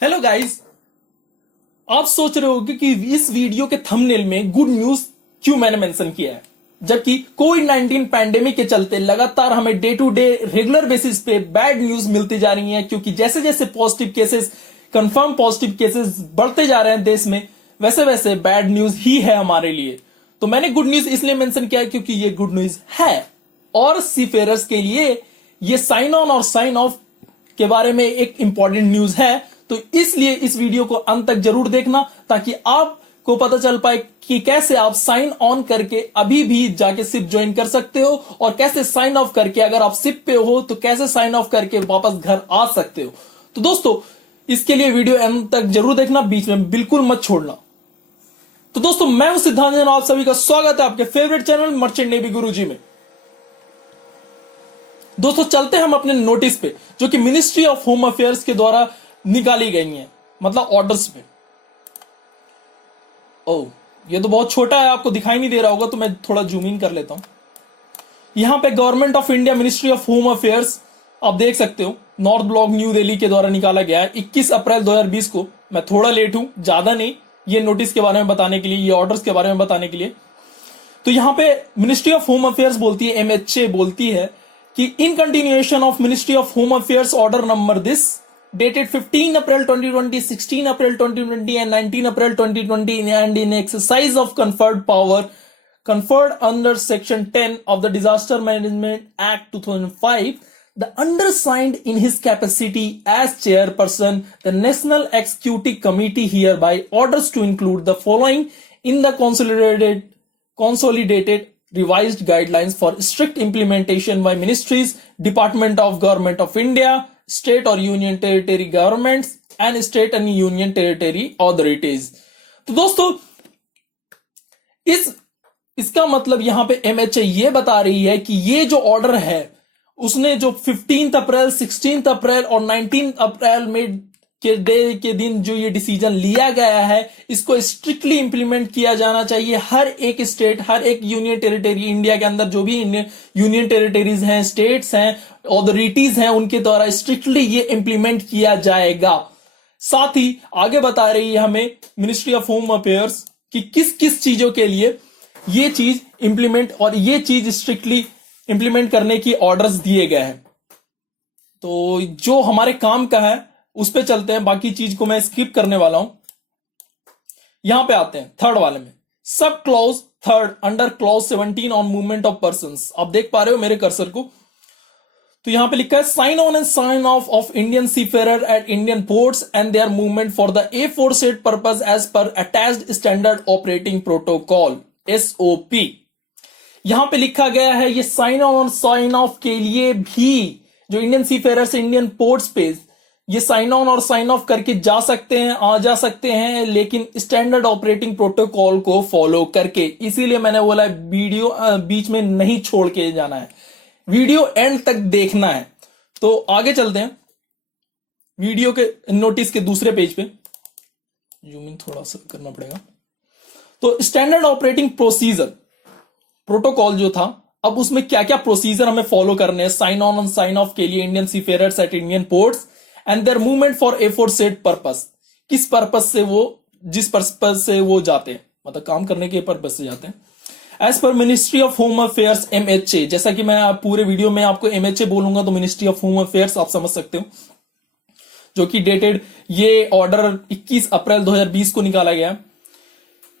Hello guys. आप सोच रहे होगे कि इस वीडियो के थंबनेल में गुड न्यूज क्यों मैंने मेंशन किया है, जबकि कोविड-19 पैंडेमिक के चलते लगातार हमें day to day regular basis पे बैड न्यूज मिलती जा रही है। क्योंकि जैसे जैसे positive cases, confirm positive cases बढ़ते जा रहे हैं देश में, वैसे वैसे बैड न्यूज ही है हमारे लिए। तो मैंने गुड न्यूज इसलिए मेंशन किया है क्योंकि ये गुड न्यूज है, और सीफेयरर्स के लिए ये साइन ऑन और साइन ऑफ के बारे में एक इंपॉर्टेंट न्यूज है। तो इसलिए इस वीडियो को अंत तक जरूर देखना, ताकि आपको पता चल पाए कि कैसे आप साइन ऑन करके अभी भी जाके सिप ज्वाइन कर सकते हो, और कैसे साइन ऑफ करके अगर आप सिप पे हो तो कैसे साइन ऑफ करके वापस घर आ सकते हो। तो दोस्तों, इसके लिए वीडियो अंत तक जरूर देखना, बीच में बिल्कुल मत छोड़ना। तो दोस्तों, मैं हूं सिद्धांत जैन, आप सभी का स्वागत है आपके फेवरेट चैनल मर्चेंट नेवी गुरुजी में। दोस्तों, चलते हैं हम अपने नोटिस पे, जो कि मिनिस्ट्री ऑफ होम अफेयर्स के द्वारा निकाली गई हैं, मतलब ऑर्डर्स पे। ओह, ये तो बहुत छोटा है, आपको दिखाई नहीं दे रहा होगा, तो मैं थोड़ा जूम इन कर लेता हूं। यहां पे government of India ministry of home affairs आप देख सकते हो, नॉर्थ ब्लॉक न्यू दिल्ली के द्वारा निकाला गया है 21 अप्रैल 2020 को। मैं थोड़ा लेट हूं, ज्यादा नहीं, ये नोटिस के बारे में बताने के लिए, ये ऑर्डर्स के बारे में बताने के लिए। तो यहां पे मिनिस्ट्री ऑफ होम अफेयर्स बोलती है, एमएचए बोलती है कि in continuation of ministry of home affairs order number this dated 15 April 2020, 16 April 2020 and 19 April 2020, and in exercise of conferred power conferred under Section 10 of the Disaster Management Act 2005, the undersigned in his capacity as chairperson the National Executive Committee hereby orders to include the following in the consolidated revised guidelines for strict implementation by ministries, Department of Government of India, state और union territory governments and state and union territory authorities. तो दोस्तों, इसका मतलब यहां पे MHA ये बता रही है कि ये जो ऑर्डर है, उसने जो 15 अप्रैल, 16 अप्रैल और 19 अप्रैल में के दिन जो ये डिसीजन लिया गया है, इसको स्ट्रिक्टली इंप्लीमेंट किया जाना चाहिए। हर एक स्टेट, हर एक यूनियन टेरिटरी, इंडिया के अंदर जो भी यूनियन टेरिटरीज हैं, स्टेट्स हैं, अथॉरिटीज हैं, उनके द्वारा स्ट्रिक्टली ये इंप्लीमेंट किया जाएगा। साथ ही आगे बता रही है हमें मिनिस्ट्री ऑफ होम अफेयर्स कि किस किस चीजों के लिए ये चीज इंप्लीमेंट और ये चीज स्ट्रिक्टली इंप्लीमेंट करने की ऑर्डर्स दिए गए हैं। तो जो हमारे काम का है उस पे चलते हैं, बाकी चीज को मैं स्किप करने वाला हूं। यहां पे आते हैं थर्ड वाले में, sub clause third under clause 17 on movement of persons. आप देख पा रहे हो मेरे कर्सर को, तो यहां पे लिखा है sign on and sign off Indian seafarer at Indian ports and their movement for the aforesaid purpose as per attached standard operating protocol SOP. यहां पे लिखा गया है ये साइन ऑन और साइन ऑफ के लिए भी जो इंडियन सीफेरर्स इंडियन पोर्ट्स पे ये साइन ऑन और साइन ऑफ करके जा सकते हैं, आ जा सकते हैं, लेकिन स्टैंडर्ड ऑपरेटिंग प्रोटोकॉल को फॉलो करके। इसीलिए मैंने बोला वीडियो बीच में नहीं छोड़ के जाना है, वीडियो एंड तक देखना है। तो आगे चलते हैं वीडियो के नोटिस के दूसरे पेज पे, जूम इन थोड़ा सा करना पड़ेगा। तो स्टैंडर्ड ऑपरेटिंग प्रोसीजर प्रोटोकॉल जो था, अब उसमें क्या क्या प्रोसीजर हमें फॉलो करने हैं साइन ऑन और साइन ऑफ के लिए Indian seafarers at Indian ports and their movement for aforesaid purpose. किस पर्पस से वो, जिस पर्पस से वो जाते हैं, मतलब काम करने के पर्पस से जाते हैं। As per ministry of home affairs MHA, जैसा कि मैं पूरे वीडियो में आपको एमएचए बोलूंगा तो मिनिस्ट्री ऑफ होम अफेयर्स आप समझ सकते हो, जो कि डेटेड ये ऑर्डर 21 अप्रैल 2020 को निकाला गया।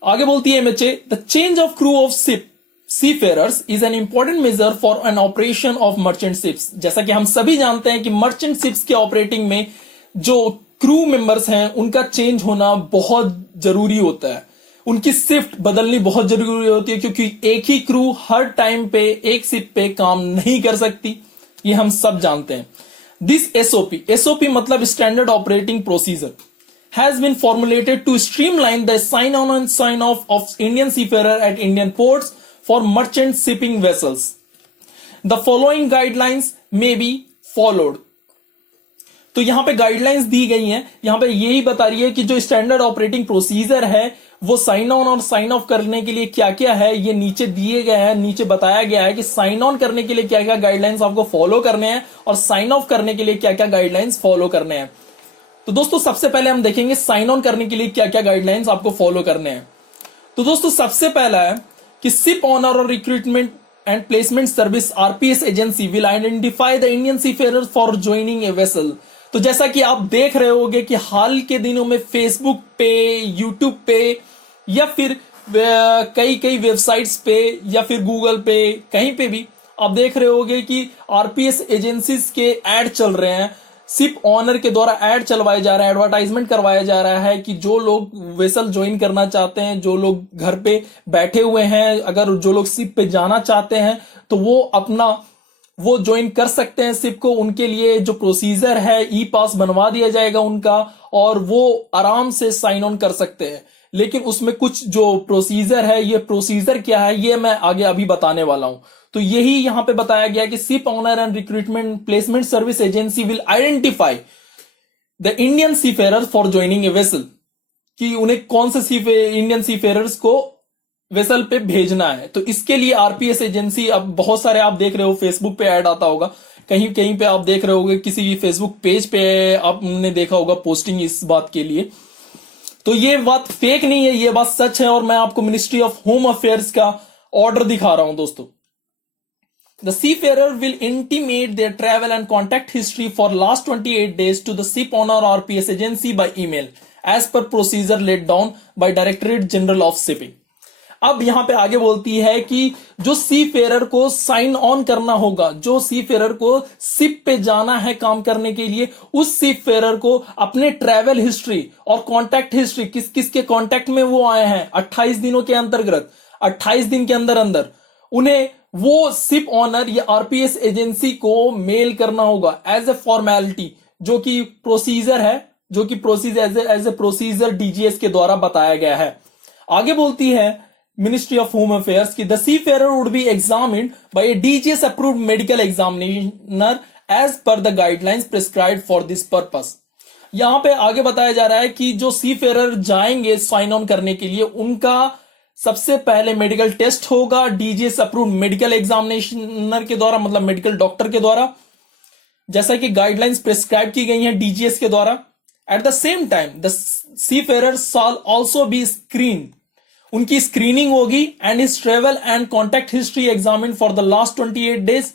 आगे बोलती है MHA, the change of crew of ship seafarers is an important measure for an operation of merchant ships। जैसा कि हम सभी जानते हैं कि मर्चेंट शिप्स के ऑपरेटिंग में जो क्रू मेंबर्स हैं उनका चेंज होना बहुत जरूरी होता है, उनकी शिफ्ट बदलनी बहुत जरूरी होती है, क्योंकि एक ही क्रू हर टाइम पे एक शिप पे काम नहीं कर सकती, ये हम सब जानते हैं। दिस एसओपी मतलब standard operating procedure has been formulated to streamline the sign on and sign off of Indian seafarer at Indian ports for merchant shipping vessels. The following guidelines may be followed। तो यहां पे guidelines दी गई हैं, यहां पे यही बता रही है कि जो स्टैंडर्ड ऑपरेटिंग प्रोसीजर है वो साइन ऑन और साइन ऑफ करने के लिए क्या क्या है, ये नीचे दिए गए हैं। नीचे बताया गया है कि साइन ऑन करने के लिए क्या क्या गाइडलाइंस आपको फॉलो करने हैं और साइन ऑफ करने के लिए क्या क्या गाइडलाइंस फॉलो करने हैं। तो दोस्तों सबसे पहले हम देखेंगे साइन ऑन करने के लिए क्या क्या गाइडलाइंस आपको फॉलो करने हैं। तो दोस्तों सबसे पहला है कि शिप ऑनर और recruitment and placement service RPS agency will identify the Indian seafarers for joining a vessel. तो जैसा कि आप देख रहे होंगे कि हाल के दिनों में फेसबुक पे, यूट्यूब पे या फिर कई कई वेबसाइट्स पे या फिर गूगल पे, कहीं पे भी आप देख रहे होंगे कि आरपीएस एजेंसीज के ऐड चल रहे हैं, शिप ऑनर के द्वारा ऐड चलवाया जा रहा है, एडवर्टाइजमेंट करवाया जा रहा है कि जो लोग वेसल ज्वाइन करना चाहते हैं, जो लोग घर पे बैठे हुए हैं, अगर जो लोग शिप पे जाना चाहते हैं तो वो ज्वाइन कर सकते हैं शिप को। उनके लिए जो प्रोसीजर है, ई पास बनवा दिया जाएगा उनका और वो आराम से साइन ऑन कर सकते हैं। लेकिन उसमें कुछ जो प्रोसीजर है, ये प्रोसीजर क्या है ये मैं आगे अभी बताने वाला हूं। तो यही यहां पे बताया गया कि ship owner and recruitment placement service agency will identify the Indian seafarers for joining a vessel, कि उन्हें कौन से इंडियन सीफेरर्स को वेसल पे भेजना है। तो इसके लिए आरपीएस एजेंसी, अब बहुत सारे आप देख रहे हो फेसबुक पे ऐड आता होगा, कहीं कहीं पे आप देख रहे होगे, किसी फेसबुक पेज पे आपने देखा होगा पोस्टिंग इस बात के लिए। तो ये बात फेक नहीं है, ये बात सच है और मैं आपको मिनिस्ट्री ऑफ होम अफेयर्स का ऑर्डर दिखा रहा हूं दोस्तों। The seafarer will intimate their travel and contact history for last 28 days to the ship owner or RPS agency by email as per procedure laid down by Directorate General of Shipping। अब यहां पे आगे बोलती है कि जो सी Ferrer को sign on करना होगा, जो सी फेरर को शिप पे जाना है काम करने के लिए, उस सी फेरर को अपने ट्रैवल हिस्ट्री और कॉन्टैक्ट हिस्ट्री, किस किस के कॉन्टैक्ट में वो आए हैं 28 दिनों के अंतर्गत, 28 दिन के अंदर अंदर उन्हें वो शिप ऑनर या आरपीएस एजेंसी को मेल करना होगा एज ए फॉर्मेलिटी, जो कि प्रोसीजर है, जो कि procedure as a procedure DGS के द्वारा बताया गया है। आगे बोलती है मिनिस्ट्री ऑफ होम अफेयर्स की the seafarer would be examined by a DGS approved medical examiner as per the guidelines prescribed for this purpose. यहां पे आगे बताया जा रहा है कि जो सी फेरर जाएंगे साइन ऑन करने के लिए, उनका सबसे पहले मेडिकल टेस्ट होगा डीजीएस अप्रूव्ड मेडिकल एग्जामिनेशनर के द्वारा, मतलब मेडिकल डॉक्टर के द्वारा, जैसा कि गाइडलाइंस प्रिस्क्राइब की गई हैं डीजीएस के द्वारा। At the same time the seafarer shawl also be screen, उनकी स्क्रीनिंग होगी and his travel and contact history examine for the last 28 days.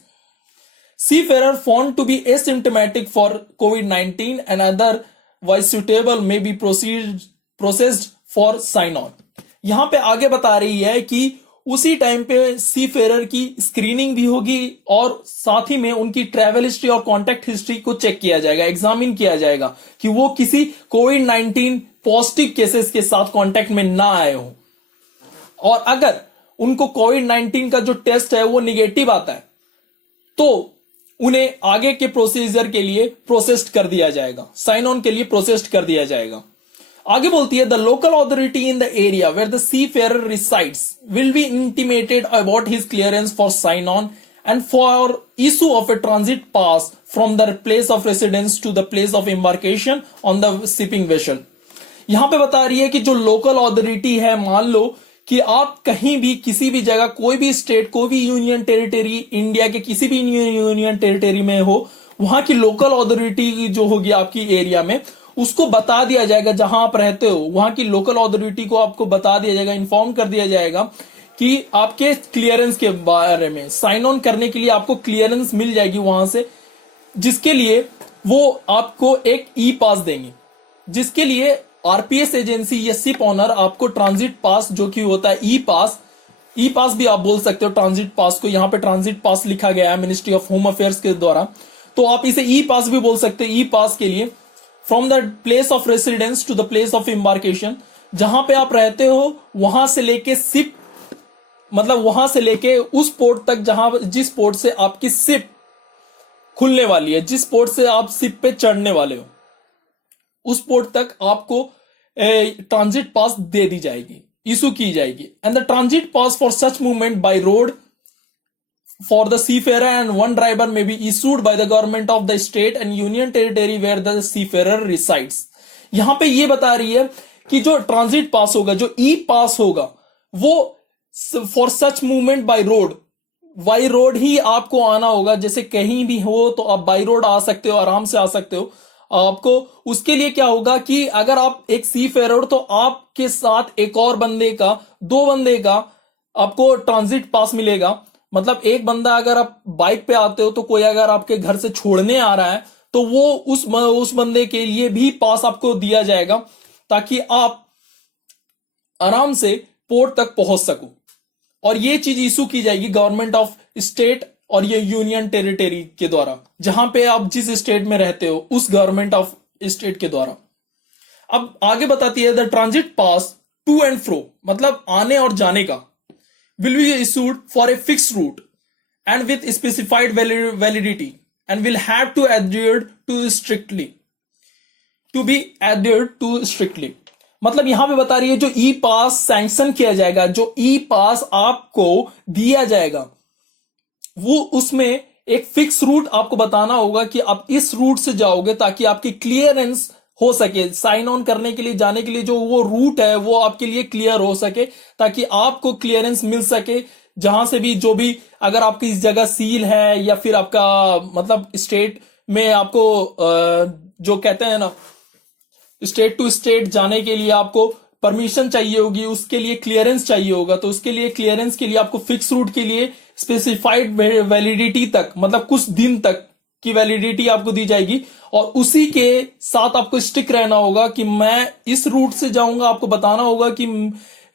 Seafarer found to be asymptomatic for COVID-19 and otherwise suitable may be processed for sign-on। यहां पे आगे बता रही है कि उसी टाइम पे सी फेरर की स्क्रीनिंग भी होगी और साथ ही में उनकी ट्रैवल हिस्ट्री और कॉन्टैक्ट हिस्ट्री को चेक किया जाएगा, एग्जामिन किया जाएगा कि वो किसी कोविड-19 पॉजिटिव केसेस के साथ कॉन्टैक्ट में ना आए हो, और अगर उनको कोविड-19 का जो टेस्ट है वो निगेटिव आता है तो उन्हें आगे के प्रोसीजर के लिए प्रोसेस्ड कर दिया जाएगा, साइन ऑन के लिए प्रोसेस्ड कर दिया जाएगा। आगे बोलती है the local authority in the area where the seafarer resides will be intimated about his clearance for sign on and for issue of a transit pass from the place of residence to the place of embarkation on the shipping vessel. यहां पे बता रही है कि जो local authority है, मान लो कि आप कहीं भी किसी भी जगह, कोई भी स्टेट, कोई भी यूनियन टेरिटरी, इंडिया के किसी भी यूनियन टेरिटरी में हो, वहां की लोकल अथॉरिटी जो होगी आपकी एरिया में, उसको बता दिया जाएगा, जहां आप रहते हो वहां की लोकल अथॉरिटी को आपको बता दिया जाएगा, इन्फॉर्म कर दिया जाएगा कि आपके क्लियरेंस के बारे में, साइन ऑन करने के लिए आपको क्लियरेंस मिल जाएगी वहां से, जिसके लिए वो आपको एक ई पास देंगे, जिसके लिए आरपीएस एजेंसी या शिप ऑनर आपको ट्रांजिट पास, जो कि होता है ई पास भी आप बोल सकते हो ट्रांजिट पास को, यहां पे ट्रांजिट पास लिखा गया है मिनिस्ट्री ऑफ होम अफेयर्स के द्वारा, तो आप इसे ई पास भी बोल सकते हो। ई पास के लिए from the place of residence to the place of embarkation, जहां पे आप रहते हो वहां से लेके शिप, मतलब वहां से लेके उस पोर्ट तक जिस पोर्ट से आपकी शिप खुलने वाली है, जिस पोर्ट से आप शिप पे चढ़ने वाले हो, उस पोर्ट तक आपको ट्रांजिट पास दे दी जाएगी, इशू की जाएगी। And the transit pass for such movement by road for the seafarer and one driver may be issued by the government of the state and union territory where the seafarer resides. यहां पे ये बता रही है कि जो transit pass होगा, जो ई पास होगा, वो for such movement by road ही आपको आना होगा। जैसे कहीं भी हो तो आप बाई रोड आ सकते हो, आराम से आ सकते हो। आपको उसके लिए क्या होगा कि अगर आप एक सी फेयर तो आपके साथ एक और बंदे का, दो बंदे का आपको ट्रांजिट पास मिलेगा। मतलब एक बंदा अगर आप बाइक पे आते हो तो कोई अगर आपके घर से छोड़ने आ रहा है तो वो उस बंदे के लिए भी पास आपको दिया जाएगा ताकि आप आराम से पोर्ट तक पहुंच सको। और ये चीज इशू की जाएगी गवर्नमेंट ऑफ स्टेट और ये यूनियन टेरिटरी के द्वारा, जहां पे आप जिस स्टेट में रहते हो उस गवर्नमेंट ऑफ स्टेट के द्वारा। अब आगे बताती है the transit pass to and fro, मतलब आने और जाने का, will be issued for a fixed route and with specified validity and will have to adhere to strictly to be adhered to strictly। मतलब यहां पे बता रही है जो ई पास सैंक्शन किया जाएगा, जो ई पास आपको दिया जाएगा, वो उसमें एक फिक्स रूट आपको बताना होगा कि आप इस रूट से जाओगे ताकि आपकी क्लियरेंस हो सके। साइन ऑन करने के लिए, जाने के लिए जो वो रूट है वो आपके लिए क्लियर हो सके ताकि आपको क्लियरेंस मिल सके। जहां से भी जो भी अगर आपकी इस जगह सील है या फिर आपका मतलब स्टेट में आपको जो कहते हैं ना स्टेट टू स्टेट जाने के लिए आपको परमिशन चाहिए होगी, उसके लिए क्लियरेंस चाहिए होगा, तो उसके लिए क्लियरेंस के लिए आपको फिक्स रूट के लिए स्पेसिफाइड वैलिडिटी तक, मतलब कुछ दिन तक की वैलिडिटी आपको दी जाएगी और उसी के साथ आपको स्टिक रहना होगा कि मैं इस रूट से जाऊंगा। आपको बताना होगा कि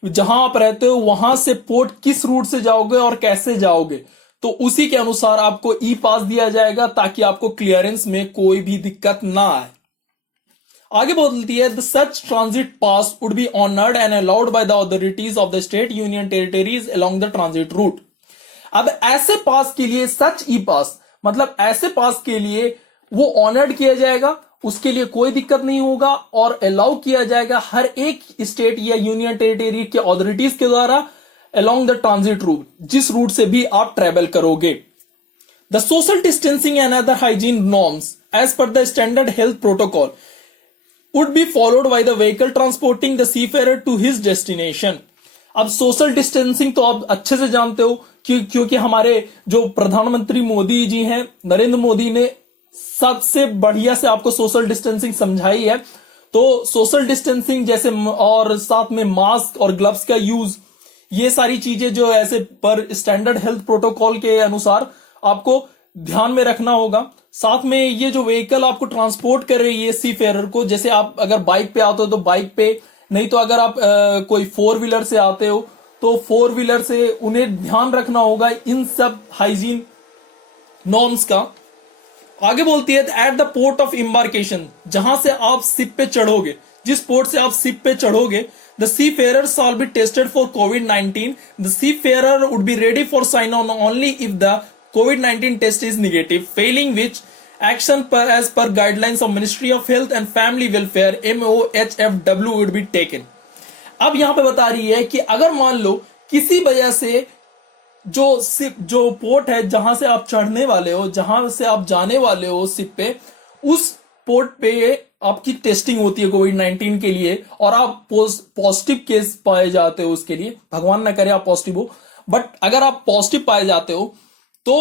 जहां आप रहते हो वहां से पोर्ट किस रूट से जाओगे और कैसे जाओगे, तो उसी के अनुसार आपको ई पास दिया जाएगा ताकि आपको क्लियरेंस में कोई भी दिक्कत ना आए। आगे बोलती है the such transit pass would be honoured and allowed by the authorities of the state union territories along the transit route. अब ऐसे पास के लिए सच ई पास, मतलब ऐसे पास के लिए वो ऑनर्ड किया जाएगा, उसके लिए कोई दिक्कत नहीं होगा और अलाउ किया जाएगा हर एक स्टेट या यूनियन टेरिटरी के अथॉरिटीज के द्वारा अलोंग द ट्रांजिट रूट, जिस रूट से भी आप ट्रेवल करोगे। The social distancing and other hygiene norms as per the standard health protocol would be followed by the vehicle transporting the seafarer to his destination। अब social distancing तो आप अच्छे से जानते हो क्योंकि हमारे जो प्रधानमंत्री मोदी जी हैं, नरेंद्र मोदी ने सबसे बढ़िया से आपको सोशल डिस्टेंसिंग समझाई है। तो सोशल डिस्टेंसिंग जैसे और साथ में मास्क और ग्लव्स का यूज, ये सारी चीजें जो ऐसे पर स्टैंडर्ड हेल्थ प्रोटोकॉल के अनुसार आपको ध्यान में रखना होगा। साथ में ये जो व्हीकल आपको ट्रांसपोर्ट कर रही है सी फेरर को, जैसे आप अगर बाइक पे आते हो तो बाइक पे, नहीं तो अगर आप कोई फोर व्हीलर से आते हो तो फोर व्हीलर से, उन्हें ध्यान रखना होगा इन सब हाइजीन नॉर्म्स का। आगे बोलती है at the port of embarkation, जहां से आप शिप पे चढ़ोगे, जिस पोर्ट से आप शिप पे चढ़ोगे, the seafarer shall be tested for कोविड-19। The seafarer would be ready for sign on only if the COVID-19 test is negative, failing which action as per guidelines of Ministry of Health and Family Welfare MOHFW would be taken। अब यहां पे बता रही है कि अगर मान लो किसी वजह से जो पोर्ट है जहां से आप चढ़ने वाले हो, जहां से आप जाने वाले हो शिप पे, उस पोर्ट पे आपकी टेस्टिंग होती है कोविड-19 के लिए और आप पॉजिटिव केस पाए जाते हो, उसके लिए भगवान ना करे आप पॉजिटिव हो, बट अगर आप पॉजिटिव पाए जाते हो तो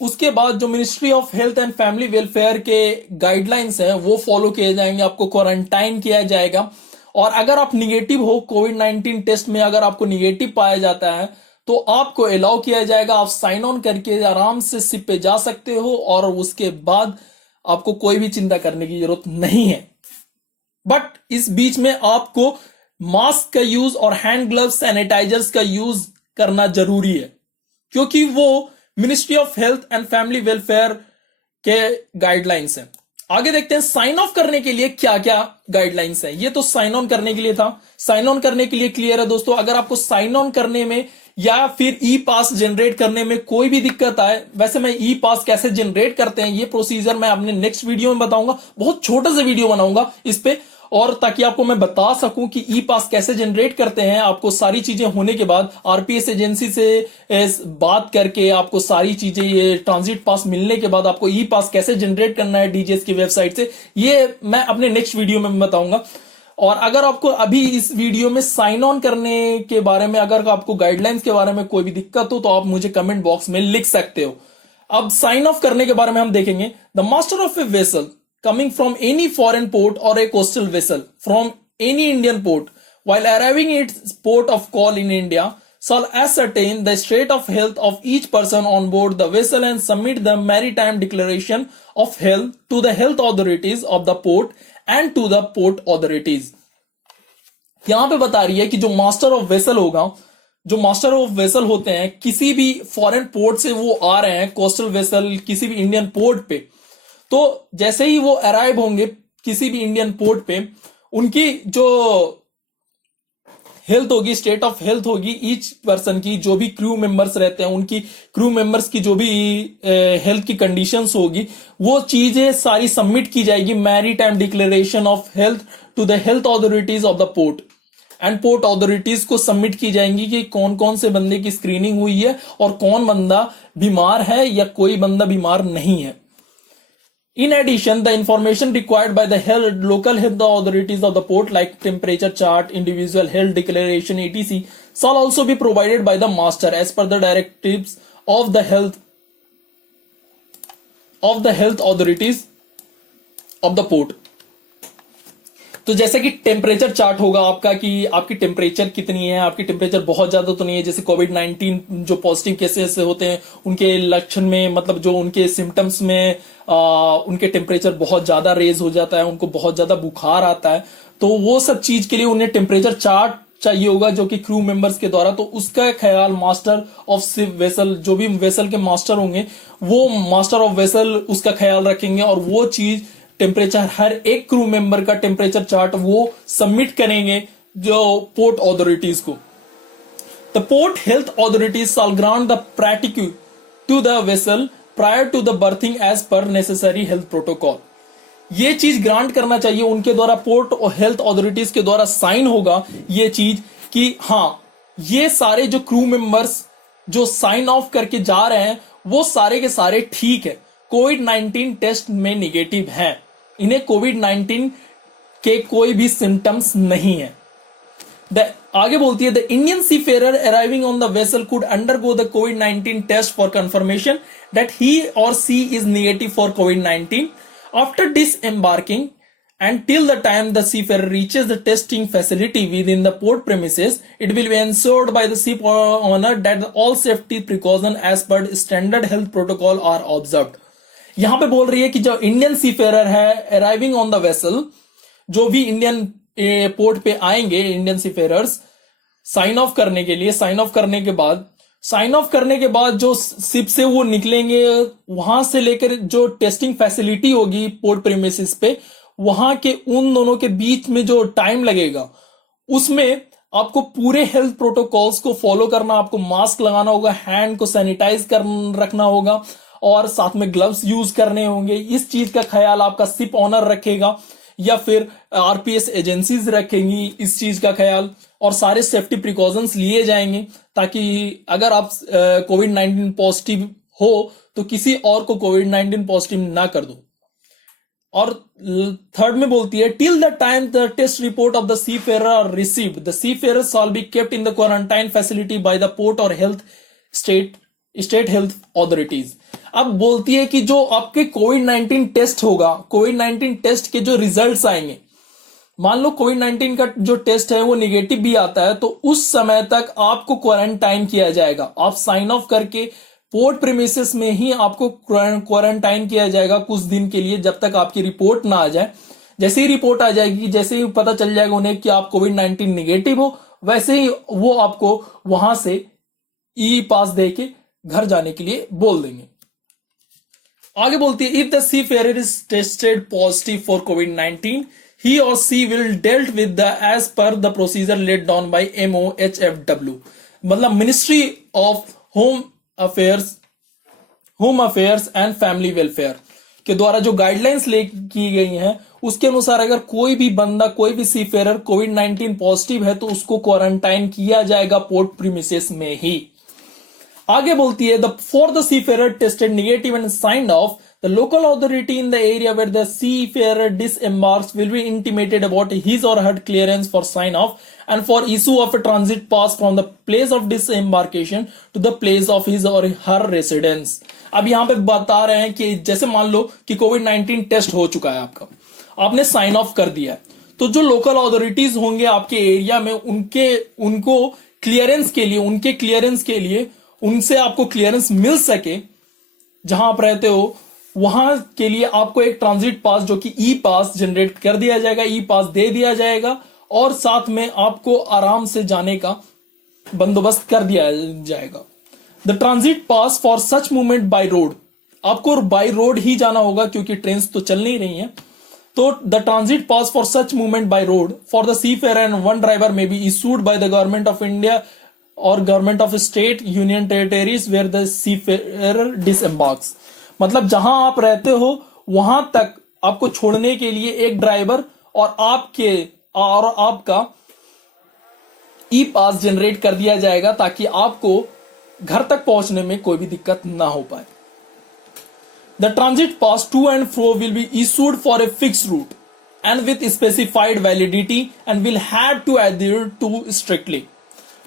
उसके बाद जो ministry of health and family welfare के गाइडलाइंस हैं वो फॉलो किए जाएंगे, आपको क्वारंटाइन किया जाएगा। और अगर आप निगेटिव हो कोविड-19 टेस्ट में, अगर आपको निगेटिव पाया जाता है तो आपको अलाउ किया जाएगा, आप साइन ऑन करके आराम से शिप पे जा सकते हो और उसके बाद आपको कोई भी चिंता करने की जरूरत नहीं है। बट इस बीच में आपको मास्क का यूज और हैंड ग्लव्स, सैनिटाइजर्स का यूज करना जरूरी है क्योंकि वो ministry of health and family welfare के गाइडलाइंस हैं। आगे देखते हैं साइन ऑफ करने के लिए क्या क्या गाइडलाइंस है। ये तो साइन ऑन करने के लिए था, साइन ऑन करने के लिए क्लियर है दोस्तों। अगर आपको साइन ऑन करने में या फिर ई पास जनरेट करने में कोई भी दिक्कत आए, वैसे मैं ई पास कैसे जनरेट करते हैं ये प्रोसीजर मैं अपने नेक्स्ट वीडियो में बताऊंगा, बहुत छोटा सा वीडियो बनाऊंगा इस पे, और ताकि आपको मैं बता सकूं कि ई पास कैसे जनरेट करते हैं। आपको सारी चीजें होने के बाद आरपीएस एजेंसी से बात करके आपको सारी चीजें, ये ट्रांजिट पास मिलने के बाद आपको ई पास कैसे जनरेट करना है डीजीएस की वेबसाइट से, ये मैं अपने नेक्स्ट वीडियो में बताऊंगा। और अगर आपको अभी इस वीडियो में साइन ऑन करने के बारे में, अगर आपको गाइडलाइंस के बारे में कोई भी दिक्कत हो तो आप मुझे कमेंट बॉक्स में लिख सकते हो। अब साइन ऑफ करने के बारे में हम देखेंगे। The master of a vessel coming from any foreign port or a coastal vessel from any Indian port while arriving at its port of call in India shall ascertain the state of health of each person on board the vessel and submit the maritime declaration of health to the health authorities of the port and to the port authorities. यहां पे बता रही है कि जो master of vessel होगा, जो master of vessel होते हैं किसी भी फॉरेन पोर्ट से वो आ रहे हैं कोस्टल वेसल किसी भी इंडियन पोर्ट पे, तो जैसे ही वो अराइव होंगे किसी भी इंडियन पोर्ट पे, उनकी जो हेल्थ होगी, स्टेट ऑफ हेल्थ होगी ईच पर्सन की, जो भी क्रू मेंबर्स रहते हैं उनकी क्रू मेंबर्स की जो भी हेल्थ की कंडीशंस होगी, वो चीजें सारी सबमिट की जाएगी maritime declaration of health to the health authorities of the port and port authorities को सबमिट की जाएंगी कि कौन कौन से बंदे की स्क्रीनिंग हुई है और कौन बंदा बीमार है या कोई बंदा बीमार नहीं है. In addition, the information required by the local health authorities of the port, like temperature chart, individual health declaration, etc., shall also be provided by the master as per the directives of the health authorities of the port. तो जैसे कि temperature chart होगा आपका कि आपकी temperature कितनी है, आपकी टेम्परेचर बहुत ज्यादा तो नहीं है. जैसे कोविड-19 जो पॉजिटिव केसेस होते हैं उनके लक्षण में, मतलब जो उनके सिम्टम्स में उनके टेम्परेचर बहुत ज्यादा रेज हो जाता है, उनको बहुत ज्यादा बुखार आता है, तो वो सब चीज के लिए उन्हें टेम्परेचर चार्ट चाहिए होगा जो कि क्रू मेंबर्स के द्वारा. तो उसका ख्याल मास्टर ऑफ शिप वेसल, जो भी वेसल के मास्टर होंगे वो मास्टर ऑफ वेसल उसका ख्याल रखेंगे और वो चीज टेम्परेचर, हर एक क्रू मेंबर का टेम्परेचर चार्ट वो सबमिट करेंगे जो पोर्ट अथॉरिटीज को. The port health authorities shall grant the pratique to the vessel prior to the berthing as per necessary health protocol. ये चीज ग्रांट करना चाहिए उनके द्वारा, पोर्ट और हेल्थ अथॉरिटीज के द्वारा साइन होगा ये चीज कि हाँ ये सारे जो क्रू मेंबर्स जो साइन ऑफ करके जा रहे हैं वो सारे के सारे ठीक है, कोविड-19 टेस्ट में निगेटिव है, इन्हें कोविड-19 के कोई भी सिम्टम्स नहीं है. आगे बोलती है the Indian seafarer arriving on the vessel could undergo the कोविड-19 test for confirmation that he और सी इज नेगेटिव फॉर कोविड-19 after disembarking and till the time the seafarer reaches the testing facility within the port premises, it will be ensured by the ship owner that all safety precautions as per standard health protocol are observed. यहां पे बोल रही है कि जो Indian seafarer है arriving on the vessel, जो भी इंडियन पोर्ट पे आएंगे इंडियन सीफेरर्स साइन ऑफ करने के लिए, साइन ऑफ करने के बाद जो शिप से वो निकलेंगे, वहां से लेकर जो टेस्टिंग फैसिलिटी होगी पोर्ट प्रीमिसेस पे, वहां के उन दोनों के बीच में जो टाइम लगेगा उसमें आपको पूरे हेल्थ प्रोटोकॉल्स को फॉलो करना, आपको मास्क लगाना होगा, हैंड को सैनिटाइज कर रखना होगा और साथ में ग्लव्स यूज करने होंगे. इस चीज का ख्याल आपका शिप ऑनर रखेगा या फिर आरपीएस एजेंसीज रखेंगी इस चीज का ख्याल, और सारे सेफ्टी प्रिकॉशंस लिए जाएंगे ताकि अगर आप कोविड-19 पॉजिटिव हो तो किसी और को कोविड-19 पॉजिटिव ना कर दो. और थर्ड में बोलती है till the time the test report of the seafarer are received the seafarer shall be kept in the quarantine facility by the port और हेल्थ स्टेट हेल्थ अथॉरिटीज. अब बोलती है कि जो आपके कोविड-19 टेस्ट होगा, कोविड-19 टेस्ट के जो रिजल्ट्स आएंगे, मान लो कोविड-19 का जो टेस्ट है वो निगेटिव भी आता है, तो उस समय तक आपको क्वारंटाइन किया जाएगा. आप साइन ऑफ करके पोर्ट प्रीमिसेस में ही आपको क्वारंटाइन किया जाएगा कुछ दिन के लिए, जब तक आपकी रिपोर्ट ना आ जाए. जैसे ही रिपोर्ट आ जाएगी, जैसे ही पता चल जाएगा उन्हें कि आप कोविड-19 निगेटिव हो, वैसे ही वो आपको वहां से ई पास दे के घर जाने के लिए बोल देंगे. आगे बोलती है if the seafarer is tested positive for covid he or she will dealt with the as per the procedure laid down by MOHFW, मतलब ministry of home affairs and family welfare के द्वारा जो गाइडलाइंस की गई हैं उसके अनुसार अगर कोई भी बंदा, कोई भी सीफेरर कोविड-19 पॉजिटिव है तो उसको क्वारंटाइन किया जाएगा पोर्ट प्रीमिसेस में ही. आगे बोलती है for the seafarer tested negative and signed of, the local authority in the area where the seafarer disembarks will be intimated about his or her clearance for sign off and for issue of a transit pass from the place of disembarkation to the place of his or her residence. अब यहां पे बता रहे हैं कि जैसे मान लो कि कोविड-19 टेस्ट हो चुका है आपका, आपने साइन ऑफ कर दिया है, तो जो लोकल अथॉरिटीज होंगे आपके एरिया में, उनको क्लियरेंस के लिए उनसे आपको क्लियरेंस मिल सके जहां आप रहते हो, वहां के लिए आपको एक ट्रांजिट पास जो कि ई पास जनरेट कर दिया जाएगा, ई पास दे दिया जाएगा, और साथ में आपको आराम से जाने का बंदोबस्त कर दिया जाएगा। The transit pass for such movement by road, आपको बाय रोड ही जाना होगा क्योंकि ट्रेन तो चल नहीं रही हैं। तो the transit pass for such movement by road for the seafarer and one driver may be issued by the government of India और government of state union territories where the seafarer disembarks. मतलब जहां आप रहते हो वहां तक आपको छोड़ने के लिए एक ड्राइवर और आपका ई पास जनरेट कर दिया जाएगा ताकि आपको घर तक पहुंचने में कोई भी दिक्कत ना हो पाए। The transit pass to and fro will be issued for a fix route and with specified validity and will have to adhere to strictly.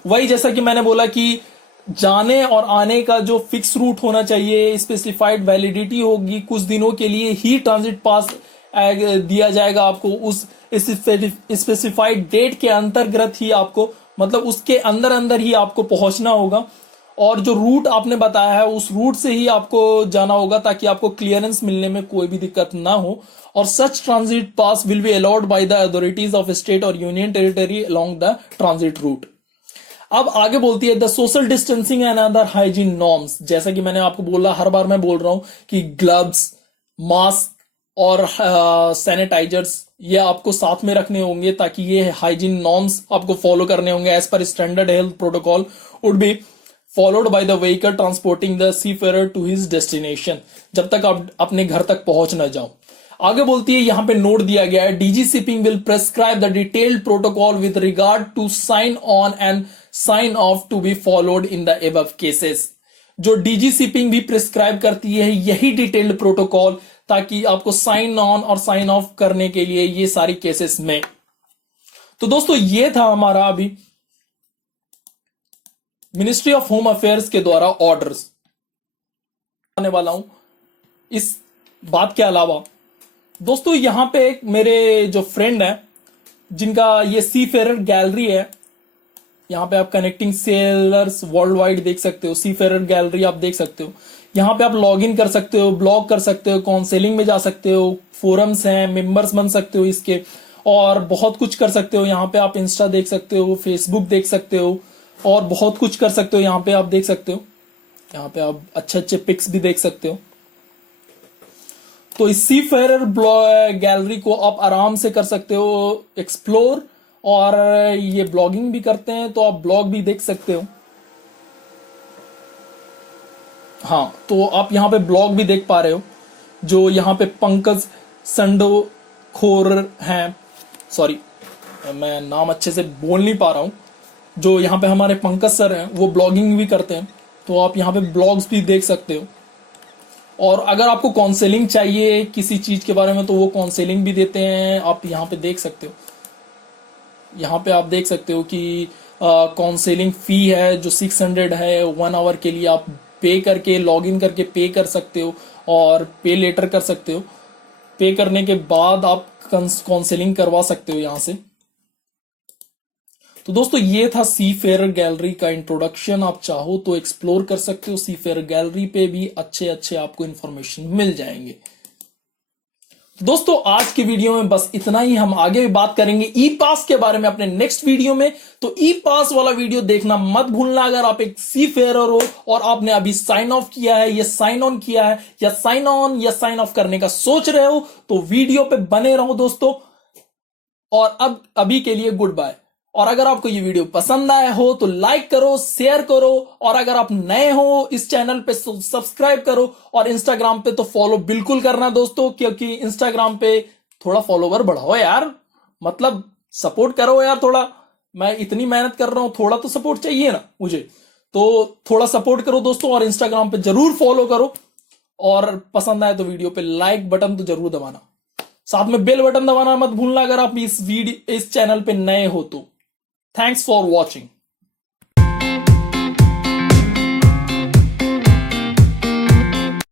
वही जैसा कि मैंने बोला कि जाने और आने का जो फिक्स रूट होना चाहिए, स्पेसिफाइड वैलिडिटी होगी, कुछ दिनों के लिए ही ट्रांजिट पास दिया जाएगा आपको, उस स्पेसिफाइड डेट के अंतर्गत ही आपको, मतलब उसके अंदर अंदर ही आपको पहुंचना होगा, और जो रूट आपने बताया है उस रूट से ही आपको जाना होगा ताकि आपको क्लियरेंस मिलने में कोई भी दिक्कत ना हो। और such transit pass will be allowed by the authorities of state और union territory along the transit route. अब आगे बोलती है the social distancing and other hygiene norms. जैसा कि मैंने आपको बोला, हर बार मैं बोल रहा हूं कि ग्लव्स, मास्क और सैनिटाइजर्स ये आपको साथ में रखने होंगे ताकि ये हाइजीन नॉर्म्स आपको फॉलो करने होंगे as per standard health protocol would be followed by the vehicle transporting the seafarer to his destination, जब तक आप अपने घर तक पहुंच ना जाओ। आगे बोलती है, यहां पे नोट दिया गया है, DG shipping will prescribe the detailed protocol with regard to sign on and sign off to be followed in the above cases. जो डीजी शिपिंग भी प्रिस्क्राइब करती है यही डिटेल्ड प्रोटोकॉल, ताकि आपको साइन ऑन और साइन ऑफ करने के लिए ये सारी केसेस में। तो दोस्तों ये था हमारा अभी मिनिस्ट्री ऑफ होम अफेयर्स के द्वारा ऑर्डर्स आने वाला हूं। इस बात के अलावा दोस्तों यहां पे एक मेरे जो फ्रेंड है जिनका ये सी फेरर गैलरी है, यहाँ पे आप कनेक्टिंग सेलर्स वर्ल्ड वाइड देख सकते हो, सी फेरर गैलरी आप देख सकते हो। यहाँ पे आप लॉग इन कर सकते हो, ब्लॉग कर सकते हो, काउंसलिंग में जा सकते हो, फोरम्स हैं, मेंबर्स बन सकते हो इसके, और बहुत कुछ कर सकते हो। यहाँ पे आप इंस्टा देख सकते हो, फेसबुक देख सकते हो, और बहुत कुछ कर सकते हो। यहाँ पे आप देख सकते हो, यहाँ पे आप अच्छे अच्छे पिक्स भी देख सकते हो। तो इस सी फेरर गैलरी को आप आराम से कर सकते हो एक्सप्लोर, और ये ब्लॉगिंग भी करते हैं तो आप ब्लॉग भी देख सकते हो। हाँ, तो आप यहाँ पे ब्लॉग भी देख पा रहे हो। जो यहाँ पे पंकज संडोखोर हैं, सॉरी मैं नाम अच्छे से बोल नहीं पा रहा हूँ, जो यहाँ पे हमारे पंकज सर हैं वो ब्लॉगिंग भी करते हैं, तो आप यहाँ पे ब्लॉग्स भी देख सकते हो। और अगर आपको काउंसलिंग चाहिए किसी चीज के बारे में तो वो काउंसलिंग भी देते हैं, आप यहाँ पे देख सकते हो। यहाँ पे आप देख सकते हो कि काउंसलिंग फी है जो 600 है, 1 आवर के लिए आप पे करके लॉग इन करके पे कर सकते हो, और पे लेटर कर सकते हो। पे करने के बाद आप काउंसलिंग करवा सकते हो यहाँ से। तो दोस्तों ये था सी फेरर गैलरी का इंट्रोडक्शन। आप चाहो तो एक्सप्लोर कर सकते हो, सी फेरर गैलरी पे भी अच्छे अच्छे आपको इंफॉर्मेशन मिल जाएंगे। दोस्तों आज के वीडियो में बस इतना ही। हम आगे भी बात करेंगे ई पास के बारे में अपने नेक्स्ट वीडियो में, तो ई पास वाला वीडियो देखना मत भूलना। अगर आप एक सी फेरर हो और आपने अभी साइन ऑफ किया है या साइन ऑन किया है या साइन ऑन या साइन ऑफ करने का सोच रहे हो तो वीडियो पे बने रहो दोस्तों। और अब अभी के लिए गुड बाय। और अगर आपको ये वीडियो पसंद आया हो तो लाइक करो, शेयर करो, और अगर आप नए हो इस चैनल पे तो सब्सक्राइब करो, और इंस्टाग्राम पे तो फॉलो बिल्कुल करना दोस्तों, क्योंकि इंस्टाग्राम पे थोड़ा फॉलोवर बढ़ाओ यार, मतलब सपोर्ट करो यार थोड़ा। मैं इतनी मेहनत कर रहा हूं, थोड़ा तो सपोर्ट चाहिए ना मुझे, तो थोड़ा सपोर्ट करो दोस्तों। और इंस्टाग्राम पे जरूर फॉलो करो, और पसंद आए तो वीडियो पे लाइक बटन तो जरूर दबाना, साथ में बेल बटन दबाना मत भूलना अगर आप इस चैनल पे नए हो तो। Thanks for watching.